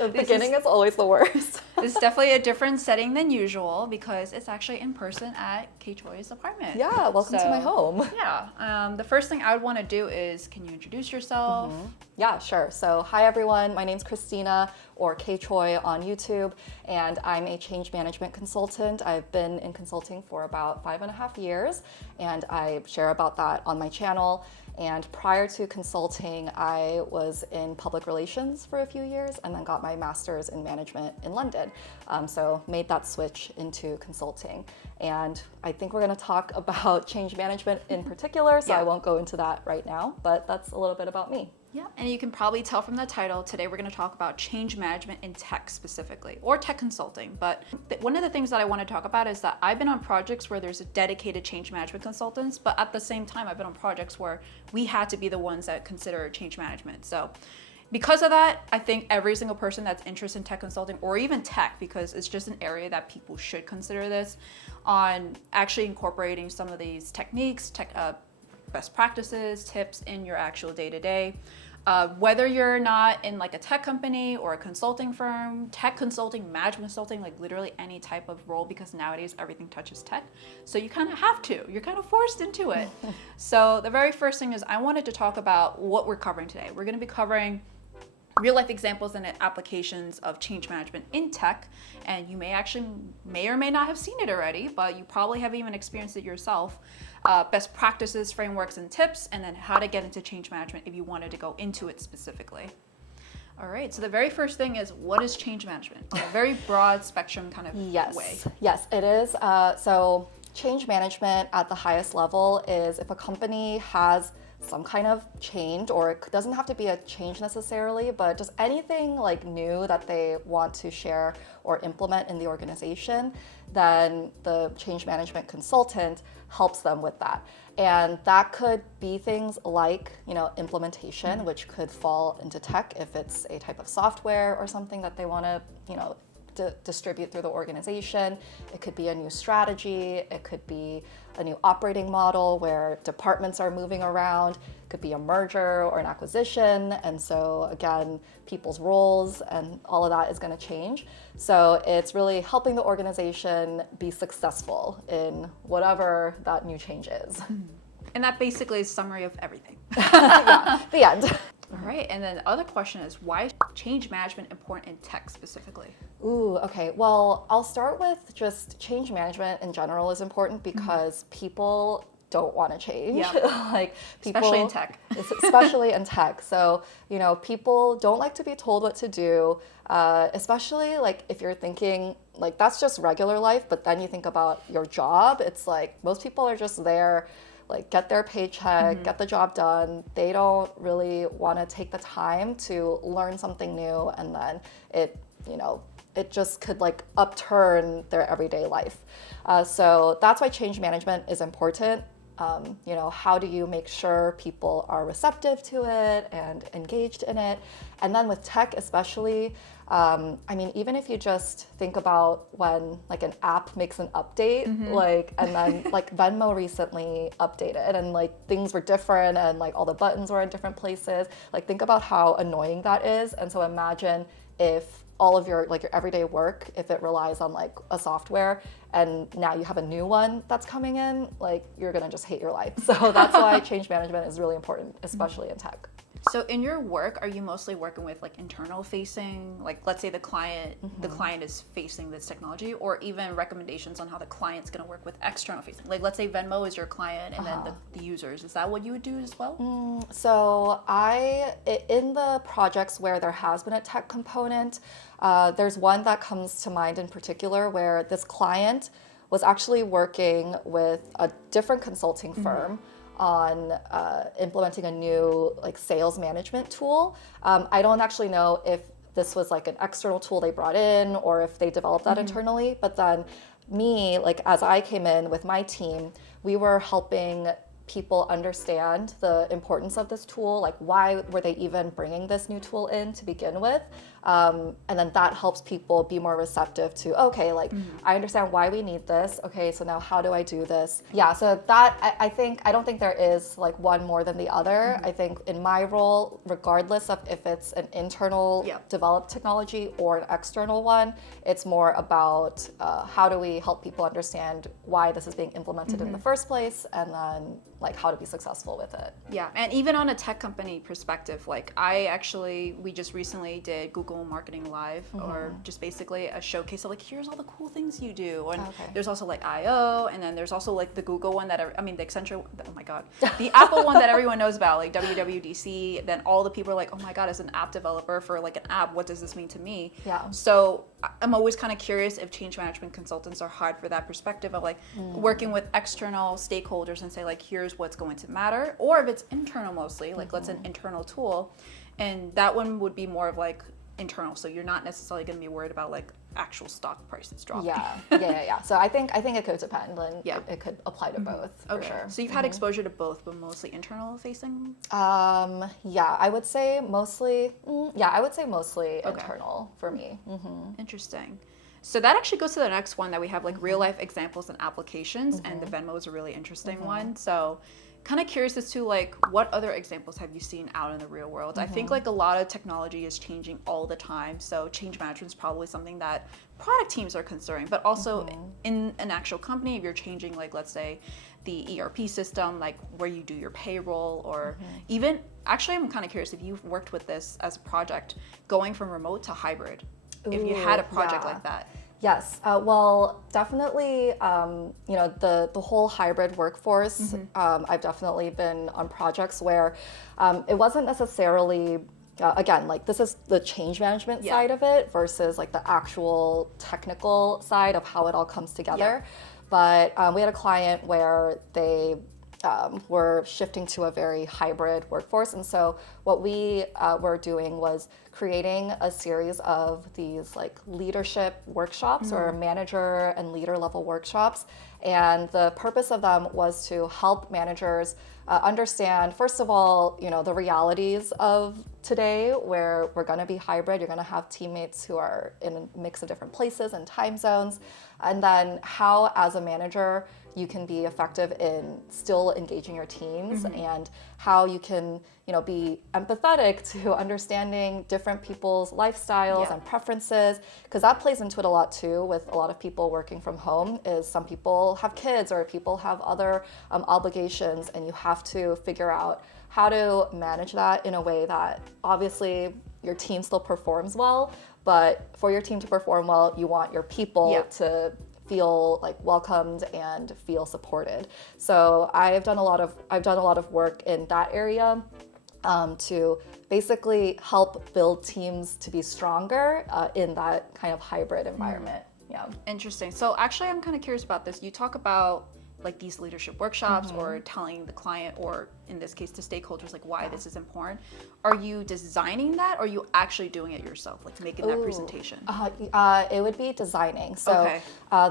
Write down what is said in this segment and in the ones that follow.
The beginning is always the worst. This is definitely a different setting than usual because it's actually in person at KChoi's apartment. Yeah, welcome to my home. Yeah. The first thing I would want to do is, can you introduce yourself? Yeah, sure. So hi everyone, my name's Kristina, or KChoi on YouTube, and I'm a change management consultant. I've been in consulting for about 5.5 years, and I share about that on my channel. And prior to consulting, I was in public relations for a few years and then got my master's in management in London. So made that switch into consulting. And I think we're going to talk about change management in particular, so I won't go into that right now, but that's a little bit about me. Yeah, and you can probably tell from the title, today we're going to talk about change management in tech specifically, or tech consulting. But one of the things that I want to talk about is that I've been on projects where there's a dedicated change management consultants, but at the same time, I've been on projects where we had to be the ones that consider change management. So because of that, I think every single person that's interested in tech consulting, or even tech, because it's just an area that people should consider this, on actually incorporating some of these techniques, best practices, tips in your actual day-to-day. Whether you're not in like a tech company or a consulting firm, tech consulting, management consulting, like literally any type of role, because nowadays everything touches tech. So you kind of have to, you're kind of forced into it. So the very first thing is I wanted to talk about what we're covering today. We're going to be covering real life examples and applications of change management in tech, and you may or may not have seen it already, but you probably have even experienced it yourself. Best practices, frameworks, and tips, and then how to get into change management if you wanted to go into it specifically. All right, so the very first thing is, what is change management? On a very broad spectrum kind of way. Yes, it is. So change management at the highest level is if a company has some kind of change, or it doesn't have to be a change necessarily, but just anything like new that they want to share or implement in the organization, then the change management consultant helps them with that. And that could be things like, implementation, which could fall into tech if it's a type of software or something that they want to, distribute through the organization. It could be a new strategy. It could be a new operating model where departments are moving around. It could be a merger or an acquisition. And so again, people's roles and all of that is going to change. So it's really helping the organization be successful in whatever that new change is. And that basically is a summary of everything. Yeah, the end. All right, and then the other question is, why is change management important in tech specifically? Ooh, okay. Well, I'll start with just change management in general is important because people don't want to change. Yeah. Like people, especially in tech. Especially in tech. So, people don't like to be told what to do, especially like if you're thinking like that's just regular life, but then you think about your job, it's like most people are just there, like get their paycheck, get the job done. They don't really want to take the time to learn something new, and then it just could like upturn their everyday life. So that's why change management is important. How do you make sure people are receptive to it and engaged in it? And then with tech especially, even if you just think about when like an app makes an update, and then like Venmo recently updated and like things were different and like all the buttons were in different places, like think about how annoying that is. And so imagine if all of your everyday work, if it relies on like a software and now you have a new one that's coming in, like you're gonna just hate your life. So that's why change management is really important, especially in tech. So in your work, are you mostly working with like internal facing, like let's say the client is facing this technology, or even recommendations on how the client's going to work with external facing? Like let's say Venmo is your client and then the users. Is that what you would do as well? So in the projects where there has been a tech component, there's one that comes to mind in particular where this client was actually working with a different consulting firm on implementing a new like sales management tool. I don't actually know if this was like an external tool they brought in or if they developed that internally, but then me, like as I came in with my team, we were helping people understand the importance of this tool, like why were they even bringing this new tool in to begin with, and then that helps people be more receptive to, okay, like I understand why we need this, okay, so now how do I do this? Yeah, so that I don't think there is like one more than the other. I think in my role, regardless of if it's an internal developed technology or an external one, it's more about how do we help people understand why this is being implemented in the first place, and then like how to be successful with it. Yeah, and even on a tech company perspective, like we just recently did Google Marketing Live, or just basically a showcase of like, here's all the cool things you do. And there's also like I/O, and then there's also like the Google one that, the Accenture, oh my God, the Apple one that everyone knows about, like WWDC. Then all the people are like, oh my God, as an app developer for like an app, what does this mean to me? Yeah. So I'm always kind of curious if change management consultants are hired for that perspective of like working with external stakeholders and say like, here's what's going to matter, or if it's internal mostly, like let's an internal tool, and that one would be more of like internal, so you're not necessarily going to be worried about like actual stock prices dropping. Yeah. So I think it could depend, and it could apply to both for sure. So you've had exposure to both, but mostly internal facing? Yeah, I would say mostly. Internal for me. Interesting. So that actually goes to the next one that we have, like real life examples and applications, and the Venmo is a really interesting one. So kind of curious as to like what other examples have you seen out in the real world? I think like a lot of technology is changing all the time, so change management is probably something that product teams are considering, but also in an actual company, if you're changing like, let's say, the ERP system, like where you do your payroll, or even, actually I'm kind of curious if you've worked with this as a project, going from remote to hybrid. If you had a project like that. Yes, well, definitely, the whole hybrid workforce, I've definitely been on projects where it wasn't necessarily, again, like this is the change management side of it versus like the actual technical side of how it all comes together. But we had a client where they were shifting to a very hybrid workforce. And so what we were doing was creating a series of these like leadership workshops or manager and leader level workshops. And the purpose of them was to help managers understand, first of all, the realities of today, where we're going to be hybrid. You're going to have teammates who are in a mix of different places and time zones. And then how, as a manager, you can be effective in still engaging your teams, and how you can, be empathetic to understanding different people's lifestyles and preferences, because that plays into it a lot too with a lot of people working from home. Is some people have kids or people have other obligations, and you have to figure out how to manage that in a way that obviously your team still performs well, but for your team to perform well, you want your people to feel like welcomed and feel supported. So I've done a lot of work in that area to basically help build teams to be stronger in that kind of hybrid environment. Yeah. Interesting. So actually, I'm kind of curious about this. You talk about like these leadership workshops or telling the client, or in this case the stakeholders, like why this is important. Are you designing that, or are you actually doing it yourself, like making that presentation? It would be designing. So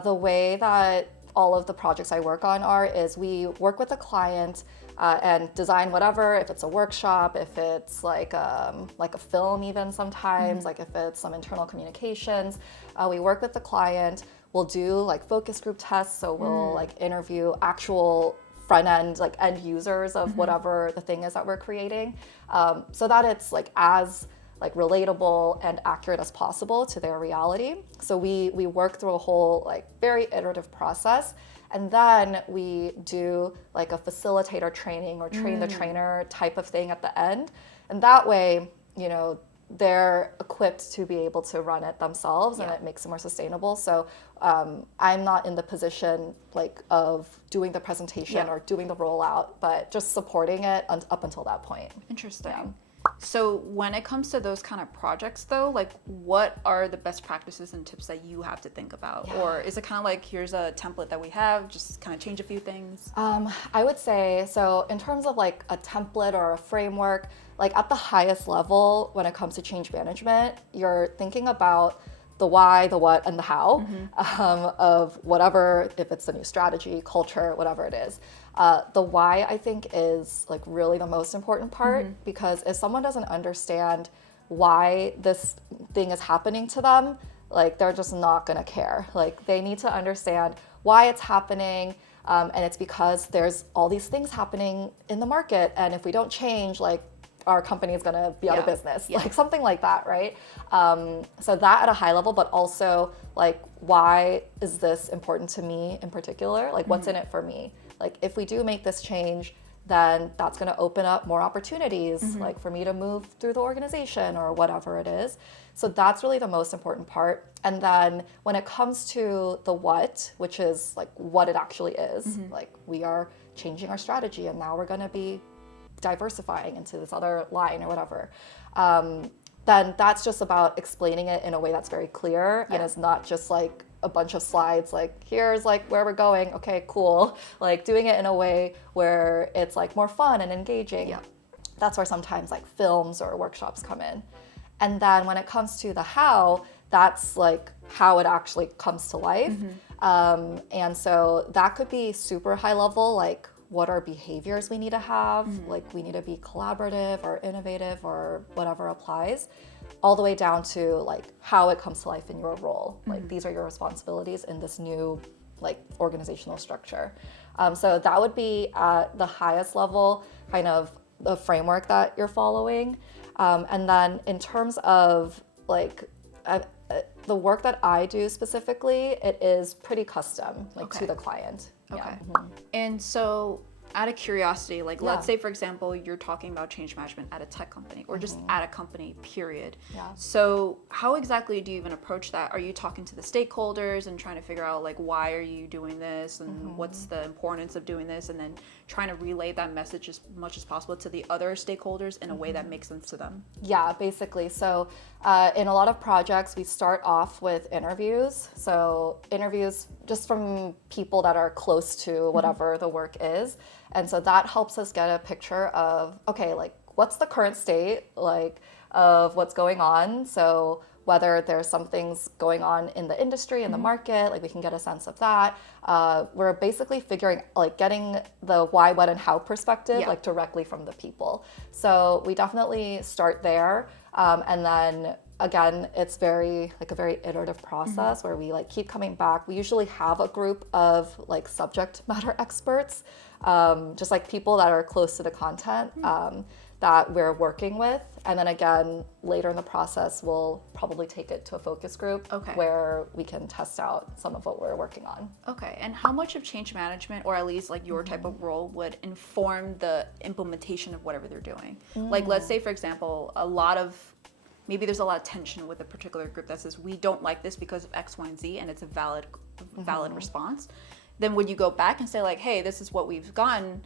the way that all of the projects I work on is we work with the client and design whatever, if it's a workshop, if it's like a film even sometimes, like if it's some internal communications, we work with the client. We'll do like focus group tests, so we'll like interview actual front end, like end users of whatever the thing is that we're creating, so that it's like as like relatable and accurate as possible to their reality. So we work through a whole like very iterative process, and then we do like a facilitator training or train the trainer type of thing at the end, and that way, they're equipped to be able to run it themselves, and it makes it more sustainable. So I'm not in the position like of doing the presentation or doing the rollout, but just supporting it up until that point. Interesting. Yeah. So when it comes to those kind of projects though, like what are the best practices and tips that you have to think about? Or is it kind of like, here's a template that we have, just kind of change a few things? I would say, so in terms of like a template or a framework, like at the highest level, when it comes to change management, you're thinking about the why, the what, and the how of whatever, if it's a new strategy, culture, whatever it is. The why, I think, is like really the most important part, because if someone doesn't understand why this thing is happening to them, like they're just not gonna care. Like they need to understand why it's happening, and it's because there's all these things happening in the market, and if we don't change, like our company is gonna be out of business, like something like that, right? So that at a high level, but also like, why is this important to me in particular? Like what's in it for me? Like if we do make this change, then that's gonna open up more opportunities, like for me to move through the organization or whatever it is. So that's really the most important part. And then when it comes to the what, which is like what it actually is, like we are changing our strategy and now we're gonna be diversifying into this other line or whatever, then that's just about explaining it in a way that's very clear, and it's not just like a bunch of slides like, here's like where we're going, okay, cool. Like doing it in a way where it's like more fun and engaging. That's where sometimes like films or workshops come in. And then when it comes to the how, that's like how it actually comes to life. And so that could be super high level, like what are behaviors we need to have, like we need to be collaborative or innovative or whatever applies, all the way down to like how it comes to life in your role. Like these are your responsibilities in this new like organizational structure. So that would be at the highest level, kind of the framework that you're following. And then in terms of like the work that I do specifically, it is pretty custom, like to the client. And so out of curiosity, like let's say, for example, you're talking about change management at a tech company or just at a company, period. So how exactly do you even approach that? Are you talking to the stakeholders and trying to figure out like, why are you doing this and what's the importance of doing this? And then trying to relay that message as much as possible to the other stakeholders in a way that makes sense to them? Yeah, basically. So in a lot of projects, we start off with interviews. So interviews just from people that are close to whatever the work is. And so that helps us get a picture of, okay, like what's the current state like of what's going on? So whether there's some things going on in the industry, in the market, like we can get a sense of that. We're basically figuring, like getting the why, what, and how perspective, like directly from the people. So we definitely start there. And then again, it's very like a very iterative process where we like keep coming back. We usually have a group of like subject matter experts, just like people that are close to the content that we're working with. And then again, later in the process, we'll probably take it to a focus group where we can test out some of what we're working on. Okay, and how much of change management, or at least like your type of role, would inform the implementation of whatever they're doing? Like let's say, for example, maybe there's a lot of tension with a particular group that says, we don't like this because of X, Y, and Z, and it's a valid response. Then would you go back and say like, hey, this is what we've gotten.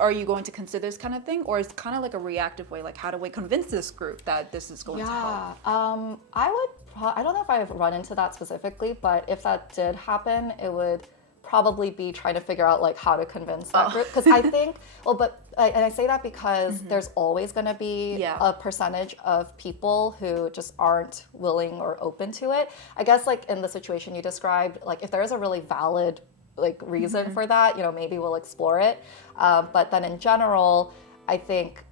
Are you going to consider this kind of thing? Or is it kind of like a reactive way, like how do we convince this group that this is going to help? I don't know if I've run into that specifically, but if that did happen, it would probably be trying to figure out like how to convince that group. Because I think, and I say that because there's always going to be a percentage of people who just aren't willing or open to it. I guess like in the situation you described, like if there is a really valid like reason for that, maybe we'll explore it. But then in general, I think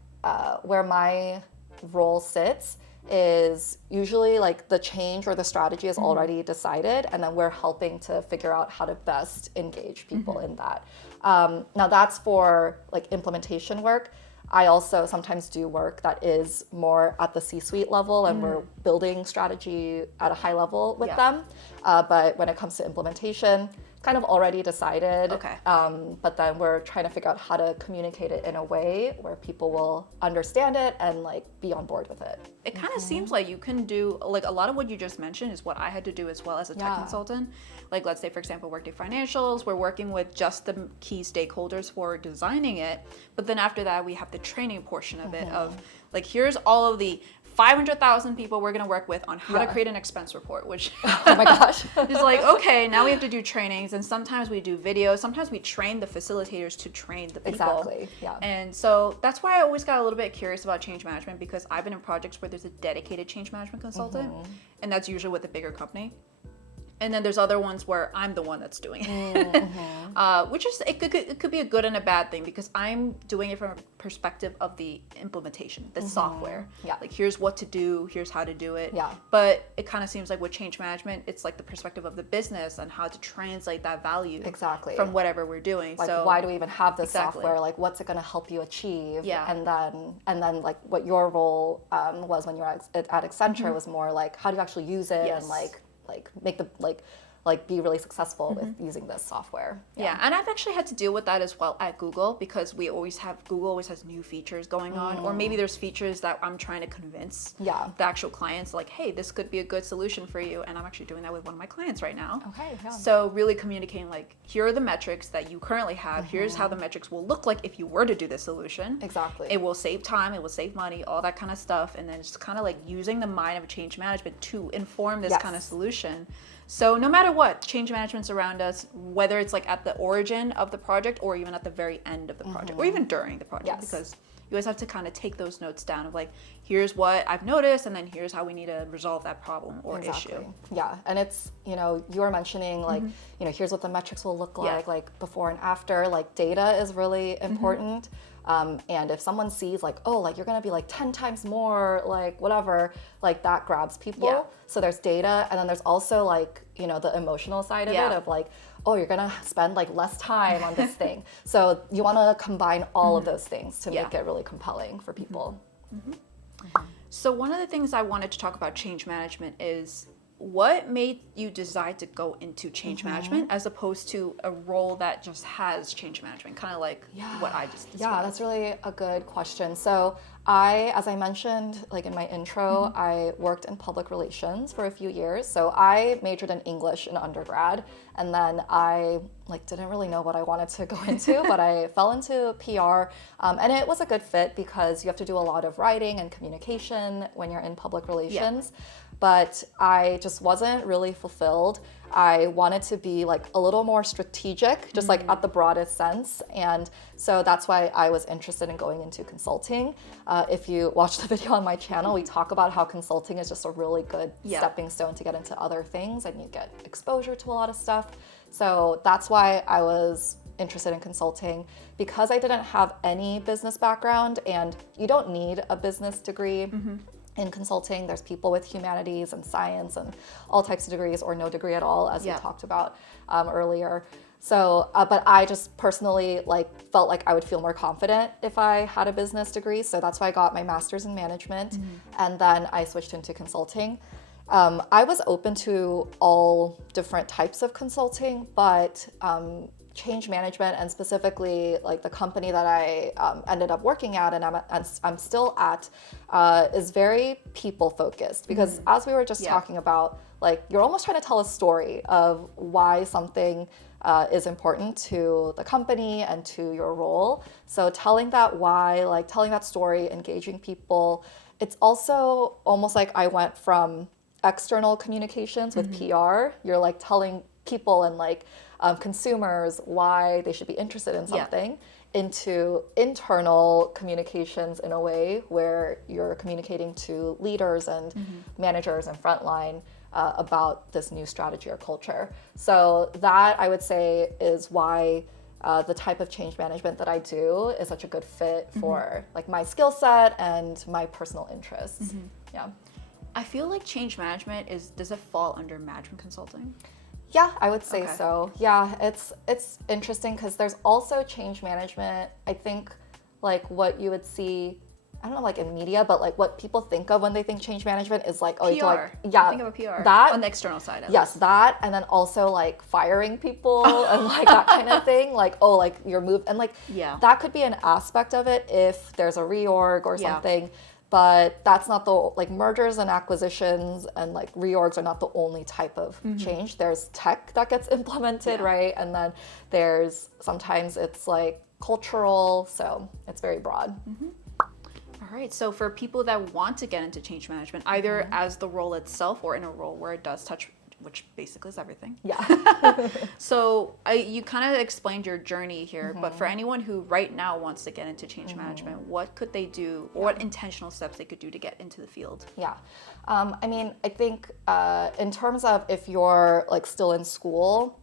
where my role sits is usually like the change or the strategy is already decided, and then we're helping to figure out how to best engage people in that. Now that's for like implementation work. I also sometimes do work that is more at the C-suite level, and we're building strategy at a high level with them. But when it comes to implementation, kind of already decided. But then we're trying to figure out how to communicate it in a way where people will understand it and like be on board with it. It kind of seems like you can do like a lot of what you just mentioned is what I had to do as well as a tech consultant. Like let's say, for example, Workday Financials, we're working with just the key stakeholders for designing it. But then after that, we have the training portion of it of like, here's all of the 500,000 people we're going to work with on how to create an expense report, which oh my gosh, is like, okay, now we have to do trainings, and sometimes we do videos, sometimes we train the facilitators to train the people. Exactly, yeah. And so that's why I always got a little bit curious about change management, because I've been in projects where there's a dedicated change management consultant, and that's usually with a bigger company. And then there's other ones where I'm the one that's doing it, which is it could be a good and a bad thing because I'm doing it from a perspective of the implementation, the software. Yeah. Like here's what to do, here's how to do it. Yeah. But it kind of seems like with change management, it's like the perspective of the business and how to translate that value exactly from whatever we're doing. Like so why do we even have this exactly. software? Like what's it going to help you achieve? Yeah. And then like what your role was when you were at Accenture was more like how do you actually use it and like make the like be really successful with using this software. Yeah, and I've actually had to deal with that as well at Google because Google always has new features going on, or maybe there's features that I'm trying to convince the actual clients like, hey, this could be a good solution for you, and I'm actually doing that with one of my clients right now. Okay, yeah. So really communicating like, here are the metrics that you currently have, here's how the metrics will look like if you were to do this solution. Exactly. It will save time, it will save money, all that kind of stuff, and then just kind of like using the mind of change management to inform this kind of solution. So no matter what, change management's around us, whether it's like at the origin of the project or even at the very end of the project or even during the project, because you always have to kind of take those notes down of like, here's what I've noticed and then here's how we need to resolve that problem or issue. Yeah, and it's, you know, you were mentioning like, you know, here's what the metrics will look like before and after, like data is really important. And if someone sees like, oh, like you're gonna be like 10 times more, like whatever, like that grabs people. Yeah. So there's data, and then there's also like, you know, the emotional side of it of like, oh, you're gonna spend like less time on this thing. So you wanna combine all of those things to make it really compelling for people. So one of the things I wanted to talk about change management is what made you decide to go into change management as opposed to a role that just has change management, kind of like what I just described? Yeah, that's really a good question. So as I mentioned, like in my intro, I worked in public relations for a few years. So I majored in English in undergrad, and then I like didn't really know what I wanted to go into, but I fell into PR, and it was a good fit because you have to do a lot of writing and communication when you're in public relations. But I just wasn't really fulfilled. I wanted to be like a little more strategic, just like at the broadest sense. And so that's why I was interested in going into consulting. If you watch the video on my channel, we talk about how consulting is just a really good stepping stone to get into other things, and you get exposure to a lot of stuff. So that's why I was interested in consulting, because I didn't have any business background, and you don't need a business degree. In consulting, there's people with humanities and science and all types of degrees, or no degree at all, as we talked about earlier. So, but I just personally like felt like I would feel more confident if I had a business degree. So that's why I got my master's in management, and then I switched into consulting. I was open to all different types of consulting, but change management, and specifically like the company that I ended up working at and I'm still at, is very people focused, because as we were just talking about, like you're almost trying to tell a story of why something is important to the company and to your role. So telling that why, like telling that story, engaging people. It's also almost like I went from external communications with PR. You're like telling people and like consumers why they should be interested in something, into internal communications in a way where you're communicating to leaders and managers and frontline about this new strategy or culture. So that, I would say, is why the type of change management that I do is such a good fit for like my skill set and my personal interests. Yeah. I feel like change management does it fall under management consulting? Yeah, I would say so. Yeah, it's interesting because there's also change management. I think like what you would see, I don't know, like in media, but like what people think of when they think change management is like, oh, PR. you have to like, Think of a PR. That on the external side. Yes, that, and then also like firing people and like that kind of thing. Like, oh, like your move, and like that could be an aspect of it if there's a reorg or something. But that's not the, like mergers and acquisitions and like reorgs are not the only type of change. There's tech that gets implemented, right? And then there's, sometimes it's like cultural, so it's very broad. All right, so for people that want to get into change management, either as the role itself or in a role where it does touch which basically is everything. Yeah. So you kind of explained your journey here, but for anyone who right now wants to get into change management, what could they do, or what intentional steps they could do to get into the field? Yeah. I mean, I think in terms of if you're like still in school,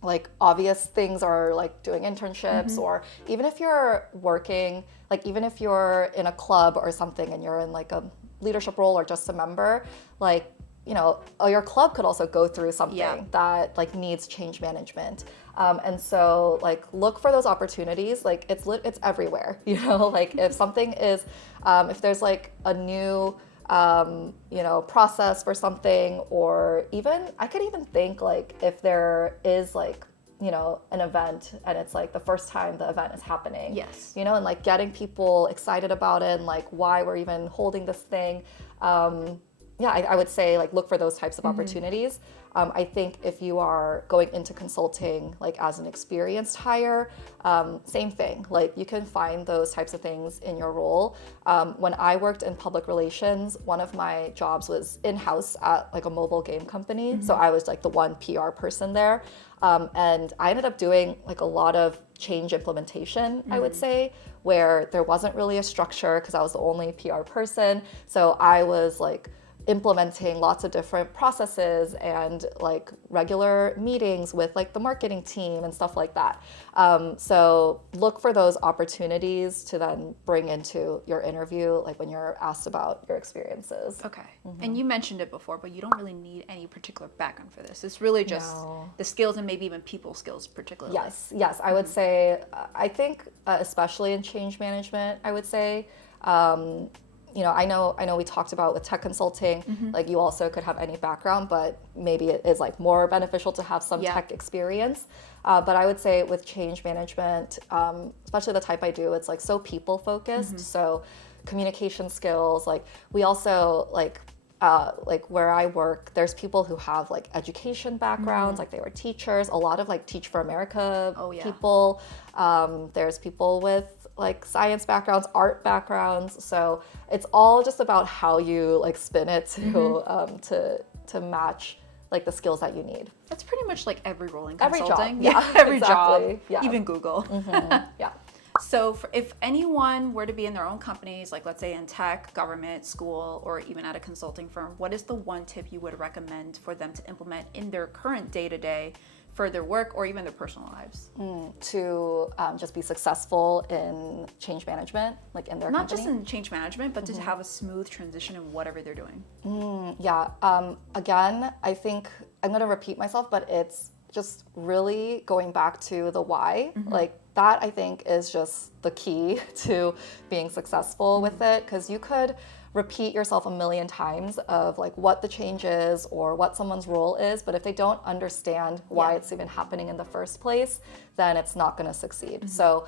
like obvious things are like doing internships, or even if you're working, like even if you're in a club or something and you're in like a leadership role or just a member, like, you know, your club could also go through something that like needs change management. And so like look for those opportunities. Like it's everywhere, you know, like if something is, if there's like a new, you know, process for something, or even, I could even think like if there is like, you know, an event and it's like the first time the event is happening. Yes. You know, and like getting people excited about it and like why we're even holding this thing. Yeah, I would say like look for those types of opportunities. I think if you are going into consulting like as an experienced hire, same thing. Like you can find those types of things in your role. When I worked in public relations, one of my jobs was in-house at like a mobile game company. So I was like the one PR person there. And I ended up doing like a lot of change implementation, I would say, where there wasn't really a structure because I was the only PR person. So I was like implementing lots of different processes and like regular meetings with like the marketing team and stuff like that. So look for those opportunities to then bring into your interview, like when you're asked about your experiences. Okay. And you mentioned it before, but you don't really need any particular background for this. It's really just the skills and maybe even people skills particularly. Yes. I would say, I think especially in change management, I would say, you know, I know we talked about with tech consulting, like you also could have any background, but maybe it is like more beneficial to have some tech experience. But I would say with change management, especially the type I do, it's like so people focused. So communication skills, like we also like where I work, there's people who have like education backgrounds, like they were teachers, a lot of like Teach for America people. There's people with like science backgrounds, art backgrounds. So it's all just about how you like spin it to match like the skills that you need. That's pretty much like every role in Every consulting. job. Every Exactly. job. Even Google. Yeah. So if anyone were to be in their own companies, like let's say in tech, government, school, or even at a consulting firm, what is the one tip you would recommend for them to implement in their current day-to-day for their work or even their personal lives? To just be successful in change management, like in their Not company? just in change management, but to have a smooth transition in whatever they're doing. Again, I think I'm going to repeat myself, but it's just really going back to the why. Like that, I think, is just the key to being successful with it, because you could repeat yourself a million times of like what the change is or what someone's role is, but if they don't understand why it's even happening in the first place, then it's not going to succeed. So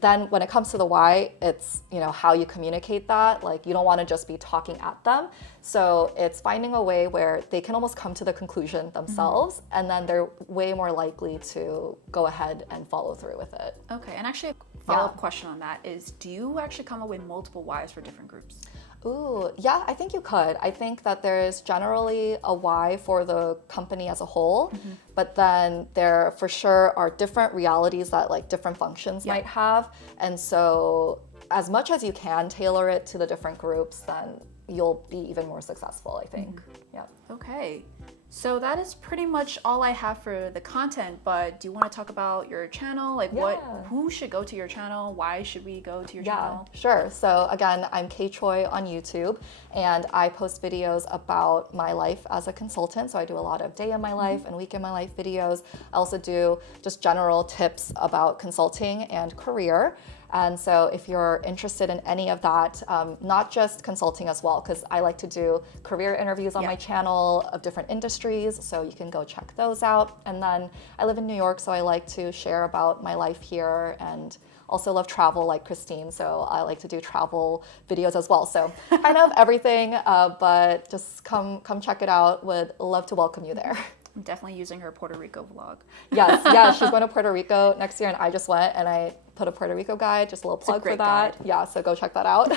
then when it comes to the why, it's, you know, how you communicate that. Like you don't want to just be talking at them. So it's finding a way where they can almost come to the conclusion themselves, and then they're way more likely to go ahead and follow through with it. Okay, and actually a follow-up question on that is, do you actually come up with multiple whys for different groups? Ooh, yeah, I think you could. I think that there's generally a why for the company as a whole, but then there for sure are different realities that like different functions might have. And so as much as you can tailor it to the different groups, then you'll be even more successful, I think. Yeah. Okay. So that is pretty much all I have for the content, but do you want to talk about your channel? Like who should go to your channel? Why should we go to your channel? Sure. So again, I'm KChoi on YouTube, and I post videos about my life as a consultant. So I do a lot of day in my life and week in my life videos. I also do just general tips about consulting and career. And so if you're interested in any of that, not just consulting as well, because I like to do career interviews on my channel of different industries, so you can go check those out. And then I live in New York, so I like to share about my life here, and also love travel like Christine, so I like to do travel videos as well. So kind of everything, but just come check it out. Would love to welcome you there. I'm definitely using her Puerto Rico vlog. Yes, she's going to Puerto Rico next year, and I just went, and I put a Puerto Rico guide, just a little plug for great that. guide. Yeah, so go check that out.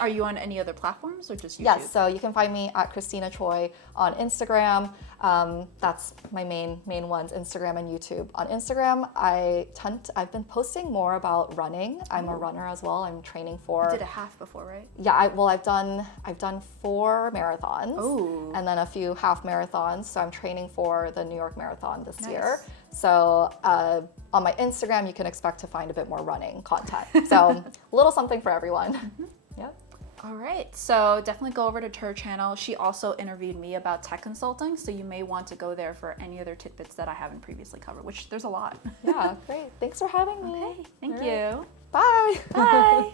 Are you on any other platforms or just YouTube? Yes, so you can find me at Kristina Choi on Instagram. That's my main ones, Instagram and YouTube. On Instagram, I've been posting more about running. I'm a runner as well. I'm training for. You did a half before, right? Yeah, I've done 4 marathons. Ooh. And then a few half marathons. So I'm training for the New York Marathon this Nice. year. So on my Instagram, you can expect to find a bit more running content. So a little something for everyone. Yep. All right, so definitely go over to her channel. She also interviewed me about tech consulting, so you may want to go there for any other tidbits that I haven't previously covered, which there's a lot. Yeah, great. Thanks for having me. Okay, thank All right. you. Bye. Bye.